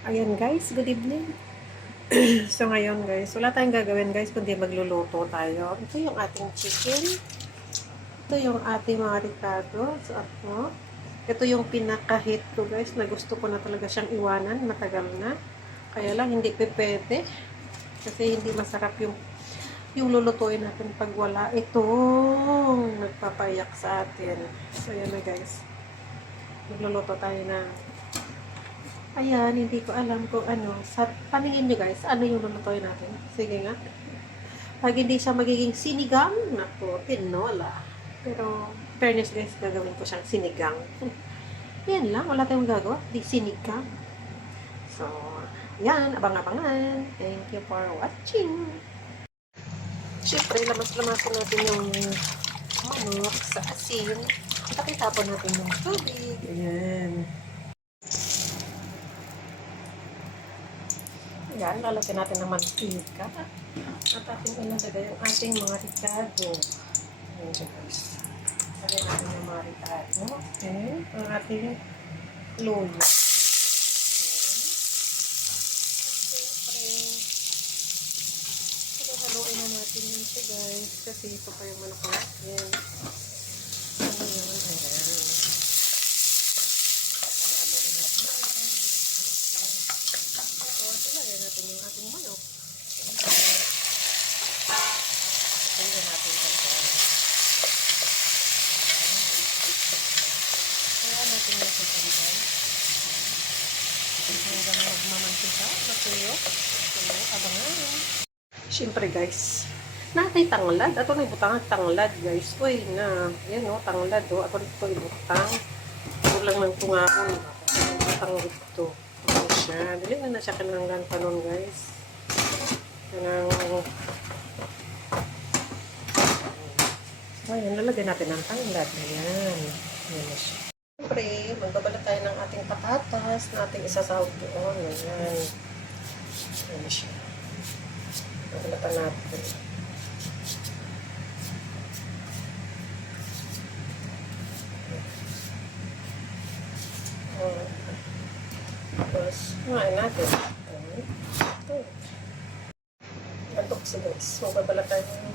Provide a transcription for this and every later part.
Ayan guys, good evening. So ngayon guys, wala tayong gagawin guys kundi magluluto tayo. Ito yung ating chicken. Ito yung ating mga ricado. So ako, ito yung pinaka-hit ko guys na gusto ko na talaga siyang iwanan. Matagal na. Kaya lang hindi pwede. Kasi hindi masarap yung lulutuin natin pag wala itong nagpapayak sa atin. So yan na guys. Magluluto tayo na. Ayan, hindi ko alam kung ano. Sa paningin nyo guys, ano yung lulutuin natin? Sige nga. Pag hindi siya magiging sinigang, naku, tinola. Pero, fairness guys, gagawin ko siyang sinigang. Yan lang, wala tayong gagawa. Di sinigang. So, yan, abang-abangan. Thank you for watching. Siyempre, lamas-lamasin natin yung manok sa asin. At itapon natin yung tubig. Ayan. Yan, lalagyan natin ng mantika. At ating ilagay yung ating mga ricado. Ayan, guys. Lagyan natin yung mga ricado. Okay. Ang ating luya. Siyempre, haluin na natin yun siya, guys. Kasi ito pa yung manok natin. Ano yun? Ayan. Haluin natin yun. Tapos, ilagay natin yung ating manok. Patayin natin ito. Kaya natin yung pagkaliban. Hanggang magmamantika. Matuyo. So, abangan. Siyempre guys, natay tanglad. Ato na ibutang tanglad guys. Uy na. Yan o, tanglad o. Ato nito ibutang. Ito lang ng tungaon. Ibutang ito. Ito siya. Dili na siya kinanglan pa nun guys. Yan ang... Ayan, lalagyan natin ng tanglad. Ayan. Ayan na siya. Siyempre, magbabalat tayo ng ating patatas na ating isasahog doon. Ayan. Ayan na siya. Magbalatan natin. Tapos, kumain natin. Ito. Gatok siya guys. Magbabalat tayo ng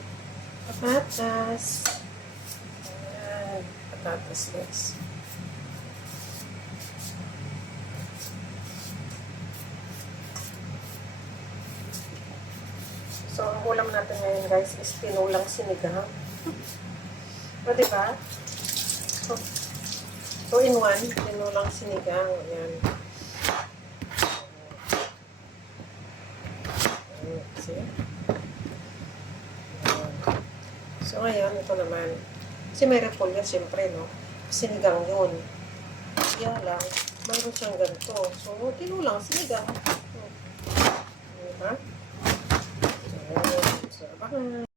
patatas. Ayan. Patatas guys. So, ang ulam natin ngayon guys is tinulang sinigang. O, diba? 2 in 1, tinulang sinigang. Ayan. See? So, ngayon, ito naman. Si may repolyo, siyempre, no? Sinigang yun. Kaya lang, mayroon siyang ganito. So, tinulang sinigang. Diba? So, abangan.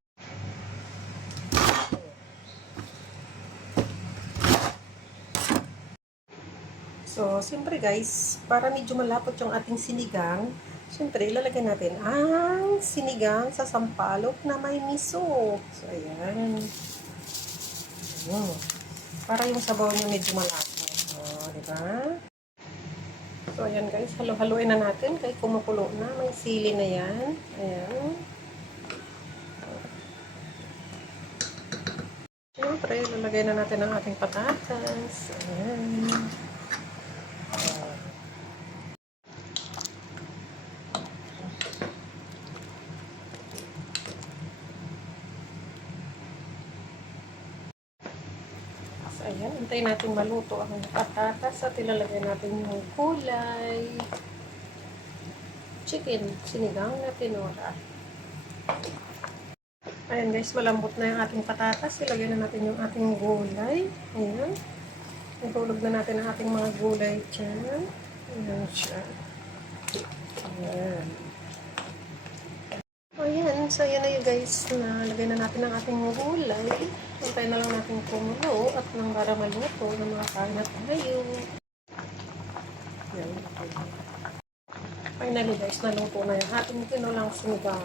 So, siyempre guys, para medyo malapot yung ating sinigang, siyempre, ilalagay natin ang sinigang sa sampalok na may miso. So, ayan. Para yung sabaw niya medyo malapot. O, diba? So, ayan guys, halo-haloin na natin kay kumukulo na. May sili na yan. Ayan. Siyempre, lalagay na natin ang ating patatas. Ayan. Ayan, hintayin natin maluto ang patatas at ilalagay natin yung gulay. Chicken, sinigang na tinora. Ayan guys, malambot na yung ating patatas. Ilagay na natin yung ating gulay. Ayan. Ihulog na natin ang ating mga gulay dyan. Ayan siya. Ayan. Ayan, so yan na yun guys. Nalagay na natin ang ating gulay. Hintayin na lang natin kumulo at nang para maluto ng mga kain at tayo. Ayan. Finally guys, naluto na yung ating tinulang sinigang.